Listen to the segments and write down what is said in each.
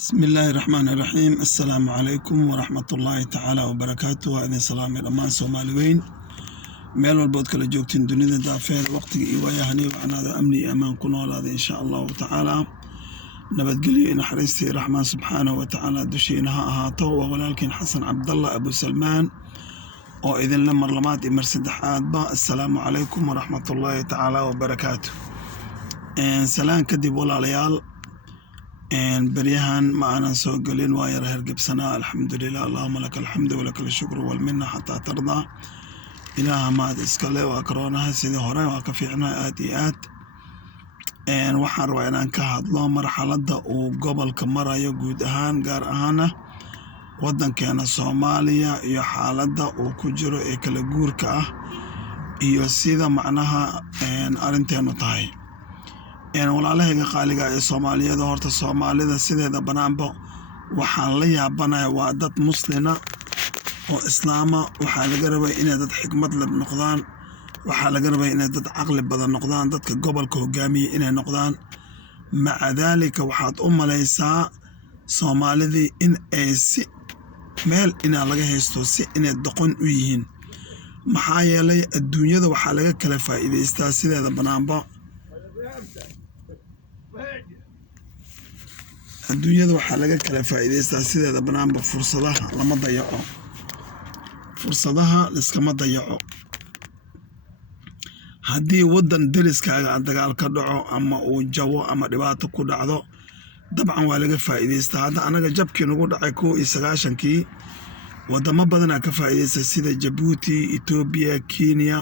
بسم الله الرحمن الرحيم. السلام عليكم ورحمة الله تعالى وبركاته. وإذن سلام الأمان سوماليين meel walbood kala joogtiin dunida daafeed waqtiga iyo waayahani waxaana amni amaan ku noolaada insha Allah ta'ala nabadgelyo in xariistii raxmaan subhanahu wa ta'ala dushiina ha ahaato waa walaalkiin Xasan Cabdallah Abu Salmaan oo idin la marlamaad iyo mar saddexaadba assalaamu calaykum wa rahmatullahi ta'ala wa barakaatuh. salaan kadib walaalayaal بريهان معنا سوق لين واير هرقب سنة الحمد لله اللهم لك الحمد ولك الشكر والمنة حتى ترضى إله ما إسكالي وأكرونها سيدي هراي وكفيعنا آتيات وحر وإنان كهد الله مرحلة دا وقبل كمرة يقود أهان قار أهانا ودن كان صوماليا إيو حالة دا وكجرو إيكالقور كأه إيو سيدا معناها أرنتين وطاي walaalahayga qaaliga ee Soomaaliyeed horta Soomaalida sideeda banaanba waxaan la yaabanahay waa dad muslina oo islaama waxa laga rabaa inay dad xikmad leh noqdaan waxa laga rabaa inay dad aqli badan noqdaan dadka gobolka hogaamiye inay noqdaan maca dalika waxaad u malaysaa Soomaalidii in ay si meel ina laga haysto si inay doqon u yihiin maxaa yeelay adduunyada waxa laga kala faa'iideystaa sideeda banaanba adduunyada waxa laga kala faa'iideystaa sideeda banaanba fursadaha lama dayaco fursadaha iskama dayaco haddii wadan deriskaaga dagaal ka dhaco ama uu jawo ama dhibaato ku dhacdo dabcan waa laga faa'iideystaa hadda anaga jabkii nagu dhacay 1990kii wadamo badan ka faa'iideystay sida Djibouti Ethiopia Kenya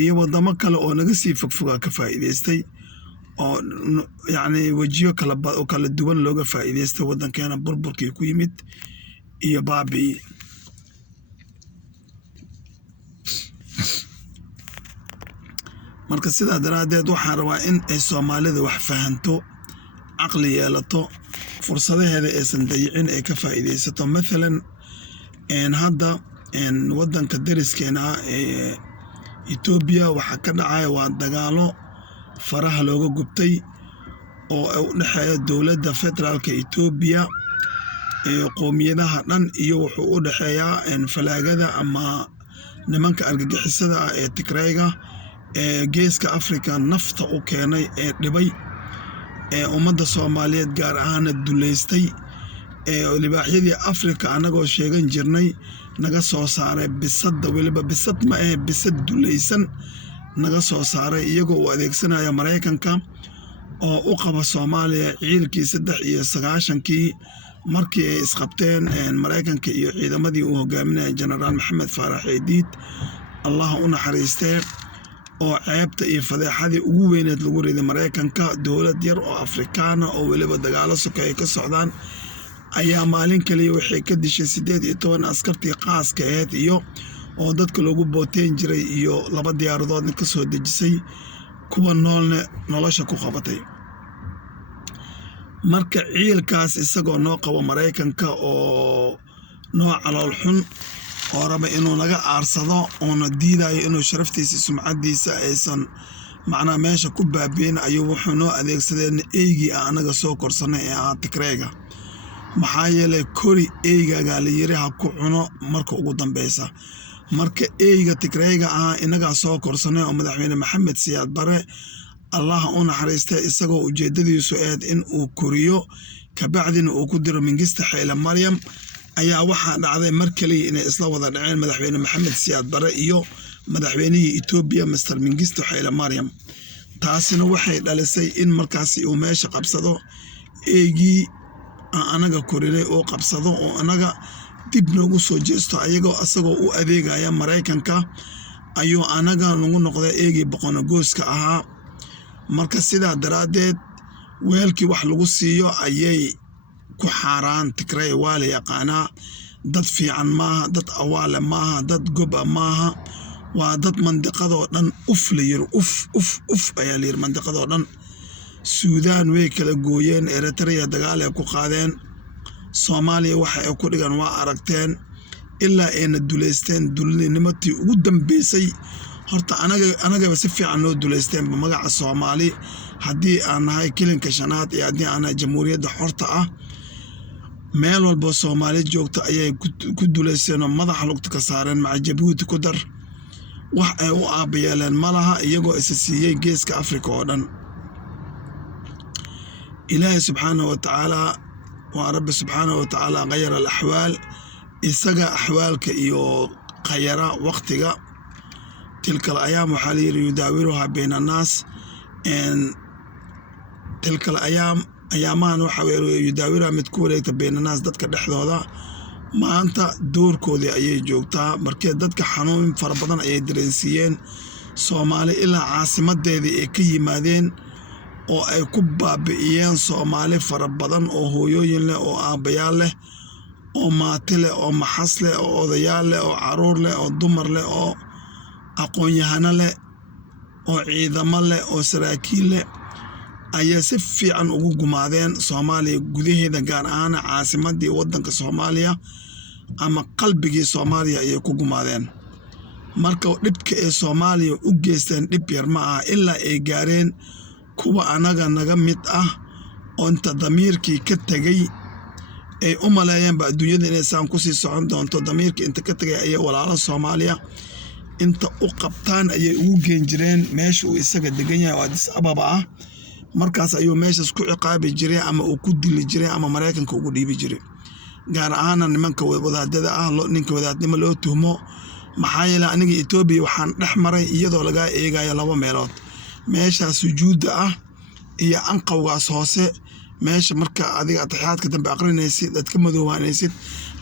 iyo wadamo kale oo naga sii fogfoga ka faa'iideystay oo yani wajiyo kala duwan looga faa'iideystay wadankeena burburkii ku yimid iyo baabi marka sidaa daraadeed waxaan rabaa in ay Soomaalida wax fahanto aqli yeelato fursadaheeda aysan dayicin ay ka faa'iideysato midalan hadda wadanka deriskeena ee Ethiopia waxa ka dhacay waa dagaalo faraha looga gubtay oo u dhaxeeya dawladda federaalka Ethiopia ee qoomiyadaha dhan iyo wuxuu u dhaxeeyaa falaagada ama nimanka argagixisada ee Tigrayga ee geeska Afrika nafta u keenay ee dhibay ee ummadda Soomaaliyeed gaar ahaan duleystay ee libaaxyadii Afrika anagoo sheegan jirnay naga soo saaray bisada waliba bisad ma ee bisad duleysan naga soo saaray iyagoo u adeegsanaya Mareykanka oo u qaba Soomaaliya ciilkii 93kii markii ay isqabteen Mareykanka iyo ciidamadii uu hogaaminayay General Maxamed Faarax Ciidiid Allah u naxariistay oo ceebta iyo fadeexadii ugu weyneed lagu riday Mareykanka dawlad yar oo Afrikaana oo waliba dagaalo sokay ka socdaan ayaa maalin kaliya waxay ka dishay 18 askartii qaaska ahayd iyo oo dadka loogu booteen jiray iyo laba diyaaradood ka soo dejisay kuwa noolna nolosha ku qabatay marka ciilkaas isagoo noo qabo Mareykanka oo noo calool xun oo raba inuu naga aarsado oo na diidayo inuu sharaftiisa sumcadiisa aysan macna meesha ku baabiin ayuu wuxuu noo adeegsadeen eeygi anaga soo korsanay ee Tigrayga maxaa yeelay kori eeygaga la yiri ha ku cuno marka ugu dambeysa marka eeyga Tigrayga inaga soo korsanay oo madaxweyne Maxamed Siyaad Barre Allah u naxariistay isagoo ujeedadiisu aad in uu koriyo ka bacdina uu ku diro Mingista Xeele Maryam ayaa waxa dhacday markii inay isla wada dhaceen madaxweyne Maxamed Siyaad Barre iyo madaxweynihii Ethiopia Mr Mingista Xeele Maryam taasina waxay dhalisay in markaasi uu meesha qabsado eeygi anaga korinay oo qabsado oo anaga dib noogu soo jeesto asagoo u adeegaya Mareykanka ayuu anaga nagu noqday eegi boqon gooska ahaa marka sidaa daraadeed weelkii wax lagu siiyo ayay ku xaraan Tigray waa la yaqaanaa dad fiican maaha dad awaale maaha dad goba maaha waa dad mandiqadoo dhan uflayir uf ayaa la yiri mandiqadoo dhan Suudaan way kala gooyeen Eritrea dagaal ay ku qaadeen Soomaaliya waxa ay ku dhigan waa aragteen ilaa ay duleysteen dulinimadii ugu dambeysay horta anaga si fiican loo duleysteen magaca Soomaali haddii aan nahay kilinka shanaad iyo haddii aan nahay jamhuuriyadda xorta ah meel walba Soomaali joogto ayay ku duleyseen oo madaxa lugta ka saareen maca Jabuuti ku dar wax ay u aabayeeleen malaha iyagoo isa siiyey geeska Afrika oo dhan ilaahay subxaanahu wa tacaala waa rabbi subxaanahu wa tacaala khayra al-axwaal isaga axwaalka iyo khayra waqtiga tilka al-ayaam waxaa la yidhi yudaawiruhaa bayna annaas tilka al-ayaam ayaamahan waxa weeye yudaawiruhaa mid ku wareegta bayna annaas dadka dhexdooda maanta doorkoodii ayay joogtaa markee dadka xanuun fara badan ayay dareensiiyeen Soomaali ilaa caasimadeedii ay ka yimaadeen oo ay ku baabi'iyeen Soomaali fara badan oo hooyooyin leh oo aabayaal leh oo maati leh oo maxas leh oo odayaal leh oo caruur leh oo dumar leh oo aqoon-yahano leh oo ciidamo leh oo saraakiil leh ayay si fiican ugu gumaadeen Soomaaliya gudaheeda gaar ahaan caasimadii waddanka Soomaaliya ama qalbigii Soomaaliya ayay ku gumaadeen marka dhibka ee Soomaaliya u geysteen dhib yar ma aha ilaa ay gaareen kuwa anaga naga mid ah oo inta damiirkii ka tagay ay u maleeyeen adduunyada inay saan ku sii socon doonto damiirkii inta ka tagay ayay walaalo Soomaaliya inta u qabtaan ayay ugu geen jireen meesha uu isaga degan yahay Addis Ababa ah markaas ayuu meeshaas ku ciqaabi jiray ama uu ku dili jiray ama Mareykanka ugu dhiibi jiray gaar ahaan nimanka wadaadada ah ninka wadaadnimo loo tuhmo maxaa yeelay aniga Itoobiya waxaan dhex maray iyadoo laga eegayo laba meelood meesha sujuudda ah iyo anqawgaas hoose meesha marka adiga taxiyaadka dambe aqrinaysid dadka madoowaanaysid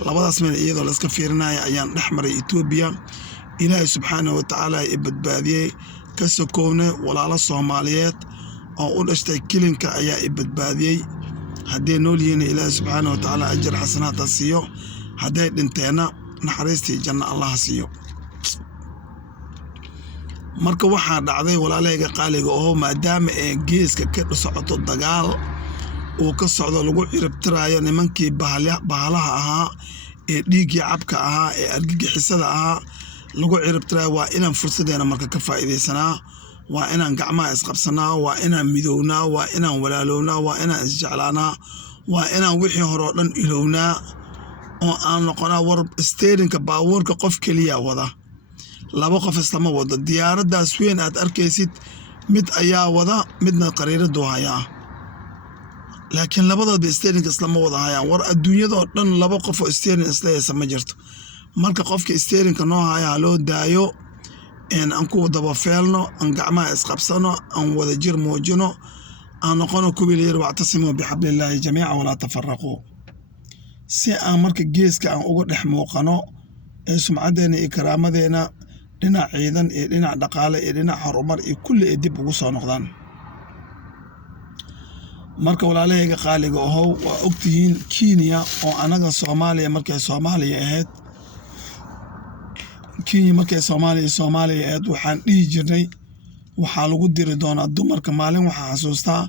labadaas meel iyadoo la iska fiirinayo ayaan dhex maray Itoobiya ilaahay subxaanahu wa tacaala ay badbaadiyey ka sokoowne walaalo Soomaaliyeed oo u dhashtay kilinka ayaa i badbaadiyey haddii nool yihiin ilaahay subxaanahu wa tacaala ajar xasanaadka siiyo hadday dhinteena naxariistii janno Allah siiyo marka waxaa dhacday walaalahayga qaaliga oo maadaama ee geeska ka socoto dagaal uu ka socdo lagu ciribtirayo nimankii bahalaha ahaa ee dhiiggii cabka ahaa ee argagixisada ahaa lagu ciribtirayo waa inaan fursadeena marka ka faa'iidaysanaa waa inaan gacmaha isqabsanaa waa inaan midownaa waa inaan walaalownaa waa inaan isjeclaanaa waa inaan wixii hore oo dhan ilownaa oo aan noqonaa war steerinka baabuurka qof keliya wada laba qof islama wado diyaaraddaas weyn aad arkaysid mid ayaa wada midna qariiradu hayaa laakiin labadooda steerinka islama wada hayaan war adduunyadoo dhan laba qof oo steerin isla haysa ma jirto marka qofka steerinka noo haya loo daayo aan ku daba feelno aan gacmaha isqabsano aan wada jir muujino aan noqono kuwii la yiri wactasimu bixablillaahi jamiica walaa tafarraquu si aan marka geeska aan uga dhex muuqano ee sumcadeena iyo karaamadeena dhinac ciidan iyo dhinac dhaqaale iyo dhinac horumar iyo kulli ay dib ugu soo noqdaan marka walaalahayga qaaliga ahow waa ogtihiin Kenya oo anaga Soomaaliya markay Soomaaliya ahayd Kenya markay Soomaaliya ahayd waxaan dhihi jirnay waxaa lagu diri doonaa dumarka maalin waxaa xasuustaa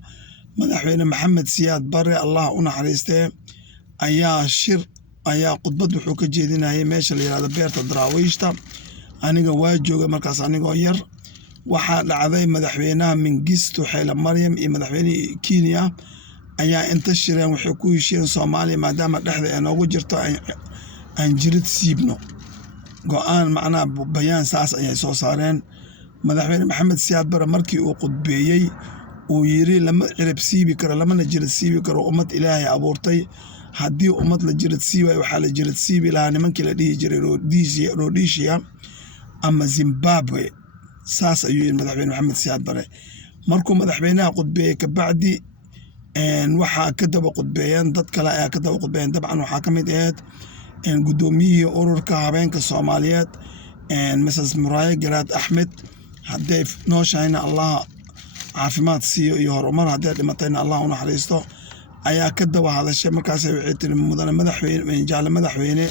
madaxweyne Maxamed Siyaad Barre Allah u naxariistee ayaa khudbad wuxuu ka jeedinayay meesha la yiraahdo beerta daraawiishta aniga waa joogay markaas anigoo yar waxaa dhacday madaxweynaha Mengistu Haile Mariam iyo madaxweynihii Kenya ayaa inta shireen waxay ku heshiiyeen Soomaaliya maadaama dhexda ay noogu jirto aan jirid siibno go'aan macnaa bayaan saas ayay soo saareen madaxweyne Maxamed Siyaad Barre markii uu khudbeeyey uu yiri lama cirib siibi karo lamana jirid siibi karo ummad Ilaahay abuurtay haddii ummad la jirid siibayo waxaa la jirid siibi lahaa nimankii la dhihi jiray Rhodesia ama Zimbabwe saas ayuu yiri madaxweyne Maxamed Siyaad Barre markuu madaxweynaha khudbeeyey ka bacdi waxaa ka daba khudbeeyeen dad kale ayaa ka daba khudbeeyeen dabcan waxaa ka mid ahayd gudoomiyihii ururka habeenka Soomaaliyeed Mrs. Muraye Garaad Axmed hadday nooshayna Allah caafimaad siiyo iyo horumar hadday dhimatayna Allah u naxariisto ayaa ka daba hadashay markaas waxay tiri mudane madaxweyne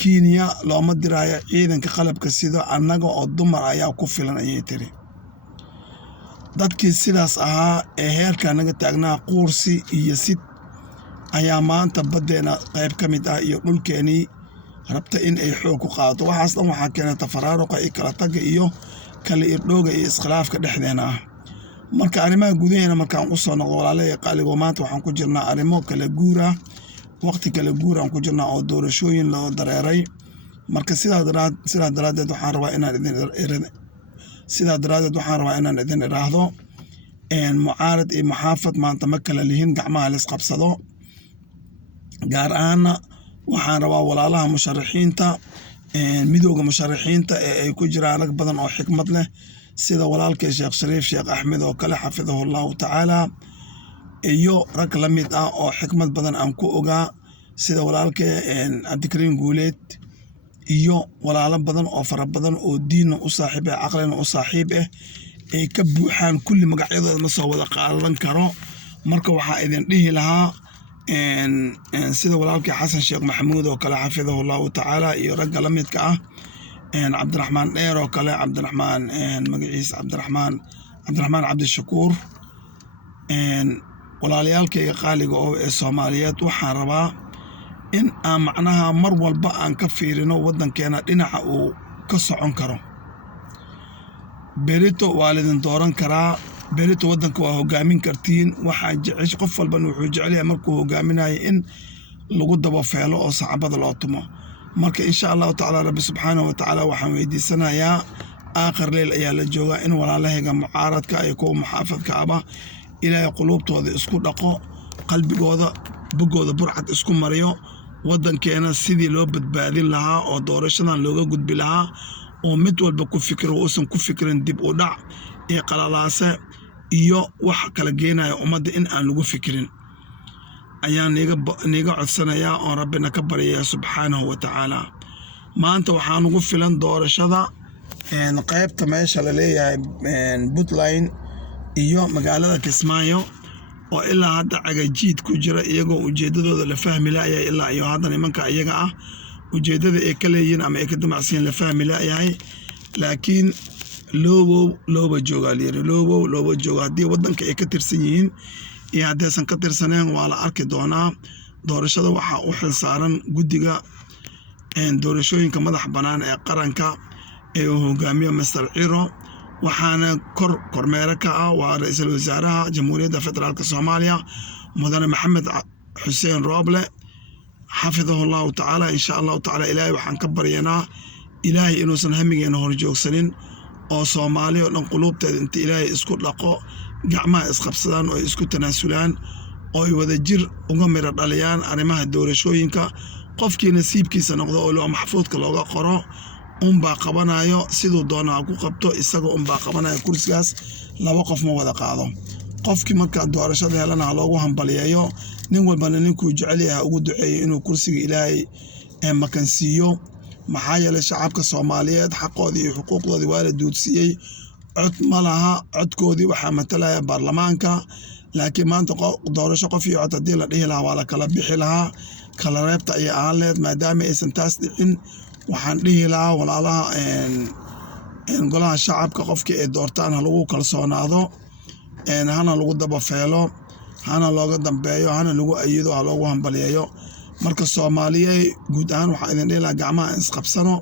Kenya looma diraayo ciidanka qalabka sida annaga oo dumar ayaa ku filan ayay tiri dadkii sidaas ahaa ee heerka naga taagnaa quursi iyo sid ayaa maanta badeena qayb ka mid ah iyo dhulkeenii rabta in ay xoog ku qaado waxaas dhan waxaa keenay tafaraaruqa iyo kala tagga iyo kala irdhooga iyo iskhilaafka dhexdeena ah marka arrimaha gudaheena markaan u soo noqdo walaalahayga qaaligo maanta waxaan ku jirnaa arrimo kala guur ah waqti kale guur aan ku jirnaa oo doorashooyin loo dareeray. marka sidaa daraadeed waxaan rabaa inaan idin iraahdo mucaarad iyo muxaafad maanta ma kala lihin, gacmaha la isqabsado. gaar ahaana waxaan rabaa walaalaha musharaxiinta, midowga musharaxiinta ee ay ku jiraan rag badan oo xikmad leh sida walaalkay Sheekh Shariif Sheekh Axmed oo kale xafidahullahu tacaala, iyo rag la mid ah oo xikmad badan aan ku ogaa sida walaalkay Cabdikariim Guuleed, iyo walaalo badan oo fara badan oo diinna u saaxiib ah, caqlina u saaxiib ah, ay ka buuxaan. kulli magacyadooda ma soo wada qaadan karo. marka waxaa idin dhihi lahaa sida walaalkay Xasan Sheekh Maxamuud oo kale xafidahullahu tacaala, iyo ragga la midka ah Cabdiraxmaan Dheer oo kale, magaciisa Cabdiraxmaan Cabdishakuur. walaalayaalkayga qaaliga oo ee Soomaaliyeed, waxaan rabaa in aan macnaha mar walba aan ka fiirino waddankeena dhinaca uu ka socon karo. berito waa lidin dooran karaa, berito waddanka waa hogaamin kartiin. waxaa qof walbana wuxuu jecel yahay markuu hogaaminayo in lagu daba feelo oo sacbada loo tumo. marka insha allahu tacaala rabbi subxaanahu watacaala waxaan weydiisanayaa, aakhir leyl ayaa la joogaa, in walaalahayga mucaaradka iyo kuwa muxaafadka aba ilaahay quluubtooda isku dhaqo, qalbigooda bogooda burcad isku mariyo, waddankeena sidii loo badbaadin lahaa oo doorashadan looga gudbi lahaa, oo mid walba ku fikiro uusan ku fikirin dib u dhac iyo qalalaase iyo wax kala geenaya ummadda in aan lagu fikirin. ayaan niga codsanayaa oo rabbina ka baryaya subxaanahu watacaala. maanta waxaa nugu filan doorashada qaybta meesha la leeyahay Puntland iyo magaalada Kismaayo, oo ilaa hadda cagajiid ku jira, iyagoo ujeedadooda la fahmi laayay ilaa iyo hadda nimanka iyaga ah ujeedada ay ka leeyihiin ama ay ka damacsiin la fahmi laayahay. laakiin looba joogaa layiri, looba jooga. haddii waddanka ay ka tirsan yihiin iyo haddaysan ka tirsaneen waa la arki doonaa. doorashada waxaa u xilsaaran guddiga doorashooyinka madax bannaan ee qaranka ee uu hogaamiyo Mr. Ciro, waxaana kormeere ka ah waa ra'iisul wasaaraha jamhuuriyadda federaalka Soomaaliya mudane Maxamed Xuseen Rooble xafidahullahu tacaala. insha allahu tacaala ilaahay waxaan ka baryanaa ilaahay inuusan hamigeena horjoogsanin, oo Soomaali oo dhan quluubteeda inta ilaahay isku dhaqo, gacmaha isqabsadaan oo isku tanaasulaan, oo ay wada jir uga miro dhaliyaan arrimaha doorashooyinka. qofkii nasiibkiisa noqdo oo loo maxfuudka looga qoro unbaa qabanayo, siduu doonaa ku qabto, isaga unbaa qabanayo kursigaas. laba qof ma wada qaado. qofkii markaa doorashada helana loogu hambaliyeeyo, nin walbana ninkuu jecel yahay ugu duceeyo inuu kursiga ilaahay makansiiyo. maxaa yeelay shacabka Soomaaliyeed xaqoodii iyo xuquuqdoodii waa la duudsiiyey. cod ma laha, codkoodii waxaa matalaya baarlamaanka. laakiin maanta doorasho qof iyo cod haddii la dhihi lahaa waa la kala bixi lahaa, kala reebta ayay ahaan laheyd. maadaama aysan taas dhicin, waxaan dhihi lahaa walaalaha golaha shacabka, qofkii ay doortaan ha lagu kalsoonaado, hana lagu daba feelo, hana looga dambeeyo, hana lagu ayido, ha loogu hambaliyeeyo. marka Soomaaliyeed guud ahaan waxaa idin dhihi lahaa gacmaha isqabsano,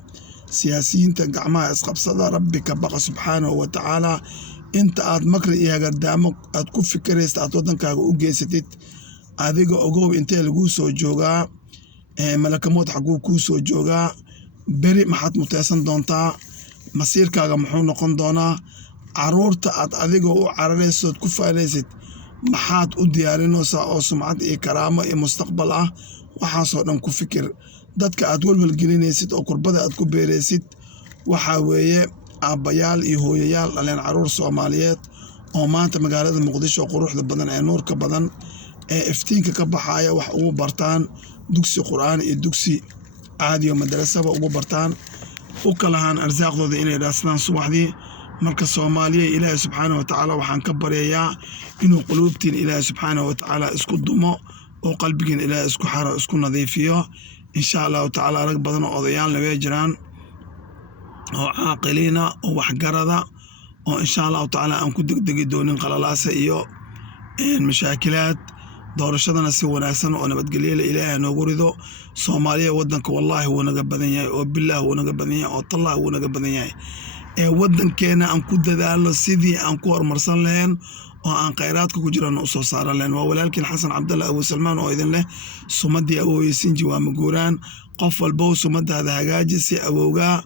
siyaasiyiinta gacmaha isqabsada, rabbi ka baqa subxaanahu watacaala. inta aad makri iyo hagardaamo aad ku fikiraysa aad waddankaaga u geysatid, adiga ogow intee laguu soo joogaa, malakamood xaguu kuu soo joogaa, beri maxaad muteysan doontaa, masiirkaaga muxuu noqon doonaa, caruurta aad adiga u cararaysood ku faalaysid maxaad u diyaarinaysaa oo sumcad iyo karaamo iyo mustaqbal ah. waxaasoo dhan ku fikir. dadka aad walwalgelinaysid oo kurbada aad ku beeraysid waxaa weeye aabbayaal iyo hooyayaal dhaleen caruur Soomaaliyeed oo maanta magaalada Muqdisho quruxda badan ee nuurka badan ee iftiinka ka baxaya wax ugu bartaan, dugsi qur'aan iyo dugsi caadi oo madrasaba ugu bartaan, u kalahaan arsaaqdooda inay raasnaan subaxdii. marka Soomaaliya ilaahay subxaanahu watacaala waxaan ka baryayaa inuu quluubtiin ilaahay subxaanahu watacaala isku dumo, oo qalbigiin ilaahay isku xaro, isku nadiifiyo. insha allahu tacaala rag badan oo odayaalna way jiraan oo caaqiliina oo waxgarada, oo insha allahu tacaala aan ku degdegi doonin qalalaasa iyo mashaakilaad. doorashadana si wanaagsan oo nabadgelyo leh ilaahay noogu rido. Soomaaliya waddanka wallaahi wuu naga badan yahay, oo bilaahi wuu naga badan yahay, oo tallaahi wuu naga badan yahay. waddankeena aan ku dadaalo sidii aan ku horumarsan lahayn oo aan khayraadka ku jirana u soo saaran lahayn. waa walaalkiin xasan cabdalle abu salmaan oo idin leh sumadii awoweysinji waa maguuraan. qof walbow sumadaada hagaaji si awowgaa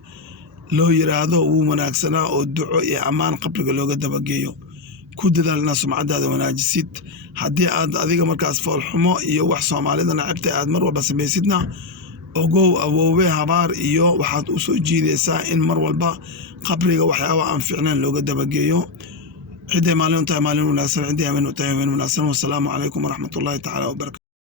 loo yiraahdo wuu wanaagsanaa oo duco iyo ammaan qabriga looga dabageeyo. ku dadaal inaad sumcadaada wanaajisid. haddii aad adiga markaas foolxumo iyo wax soomaalida nacabta aad mar walba samaysidna ogow awoowe habaar iyo waxaad u soo jiidaysaa in mar walba qabriga waxyaaba aan fiicnayn looga dabageeyo. ciday maalin u tahay maalin wanaagsan, ciday habeen u tahay habeen wanaagsan. wassalaamu calaykum waraxmatullaahi tacaala wabarakatu.